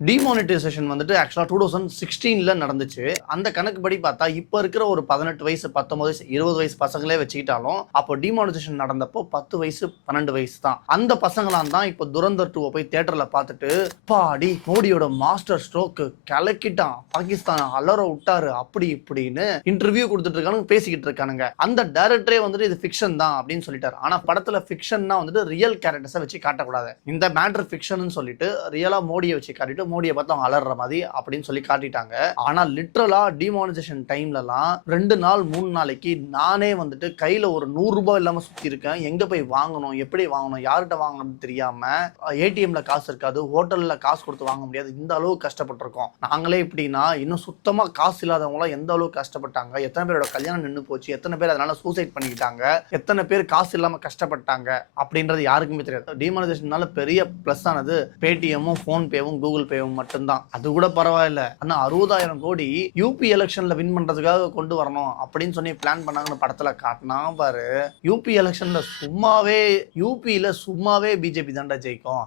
Demonetisation வந்துட்டு ஆக்சுவலாக 2016 நடந்துச்சு. அந்த கணக்குப்படி பார்த்தா இப்போ இருக்கிற ஒரு 18 வயசு 19 வயசு 20 வயசு பசங்களே வச்சுக்கிட்டாலும் அப்போ டிமானிட்டைசேஷன் நடந்தப்போ 10 வயசு 12 வயசு தான். அந்த பசங்களாம் தான் இப்போ துரந்தர் 2 போய் தியேட்டர்ல பார்த்துட்டு பாடி மோடியோட மாஸ்டர் ஸ்ட்ரோக்கு கலக்கிட்டான், பாகிஸ்தான் அலற விட்டாரு அப்படி இப்படின்னு இன்டர்வியூ கொடுத்துட்டு இருக்கானுங்க, பேசிக்கிட்டு இருக்கானுங்க. அந்த டைரக்டரே வந்துட்டு இது ஃபிக்ஷன் தான் அப்படின்னு சொல்லிட்டாரு. ஆனா படத்துல ஃபிக்ஷன்னா வந்துட்டு ரியல் கேரக்டர்ஸை வச்சு காட்டக்கூடாது, இந்த மேட்டர் ஃபிக்ஷன் சொல்லிட்டு ரியலா மோடியை வச்சு காட்டிட்டு மோடியை பார்த்து அவங்க அலற மாதிரி அப்படின்னு சொல்லி காட்டிட்டாங்க. ஆனா லிட்டரலா டிமானிட்டைசேஷன் டைம்லலாம் 2 நாள் 3 நாளைக்கு நானே வந்துட்டு கையில ஒரு 100 ரூபாய் இல்லாம சுத்தி இருக்கேன். எங்க போய் வாங்கணும், எப்படி வாங்கணும், யார்கிட்ட வாங்கணும்னு தெரியாம, ஏடிஎம்ல காசு இருக்காது, ஹோட்டல்ல காசு கொடுத்து வாங்க முடியாது, இந்த அளவுக்கு கஷ்டப்பட்டிருக்கோம் நாங்களே. எப்படின்னா இன்னும் சுத்தமா காசு இல்லாதவங்களாம் எந்த அளவுக்கு கஷ்டப்பட்டாங்க, எத்தனை பேரோட கல்யாணம் நின்று போச்சு, எத்தனை பேர் அதனால சூசைட் பண்ணிக்கிட்டாங்க, எத்தனை பேர் காசு இல்லாம கஷ்டப்பட்டாங்க அப்படின்றது யாருக்குமே தெரியாது. டிமானிட்டைசேஷனால பெரிய பிளஸ் ஆனது பேடிஎம்மும் போன்பேவும் கூகுள் பேவும் மட்டும்தான். அது கூட பரவாயில்ல, ஆனா 60,000 கோடி யூபி எலெக்ஷன்ல வின் பண்றதுக்காக கொண்டு வரணும் அப்படின்னு சொல்லி பிளான் பண்ணாங்கன்னு படத்துல காட்டினா பாரு. யூபி எலெக்ஷன்ல சும்மாவே யூபியில சும்மாவே பிஜேபி தாண்டா ஜெயிக்கும்.